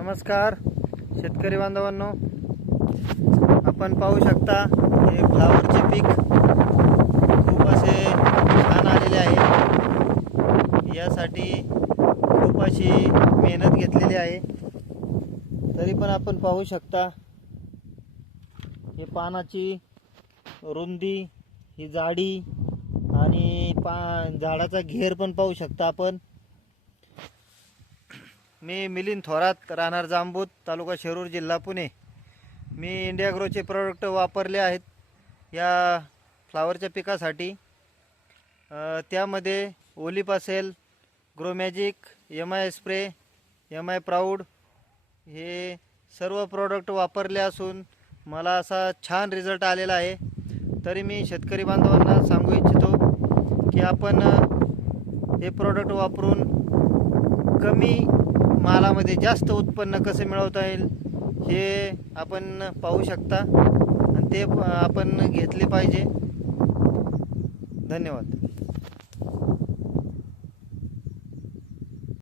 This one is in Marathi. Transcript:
नमस्कार शेतकरी बांधवांनो, आपण पाहू शकता हे फ्लावरचे पीक खूप असे छान आलेले आहे। यासाठी खूप अशी मेहनत घेतलेली आहे, तरी पण आपण पाहू शकता हे पानाची रुंदी, ही जाडी आणि झाडाचा घेर पण पाहू शकता आपण। मी मिलिंद थोरात, राहणार जांबूत, तालुका शिरूर, जिल्हा पुणे। मी इंडिया ॲग्रोचे प्रोडक्ट वापरले आहेत या फ्लावरच्या पिकासाठी। त्यामध्ये ओलिप असेल, ग्रोमॅजिक, MI स्प्रे, MI प्राऊड हे सर्व प्रोडक्ट वापरले असून मला असा छान रिझल्ट आलेला आहे। तरी मी शेतकरी बांधवांना सांगू इच्छितो की आपण हे प्रोडक्ट वापरून कमी मालामध्ये जास्त उत्पन्न कसे मिळवता येईल हे आपण पाहू शकता आणि ते आपण घेतले पाहिजे। धन्यवाद।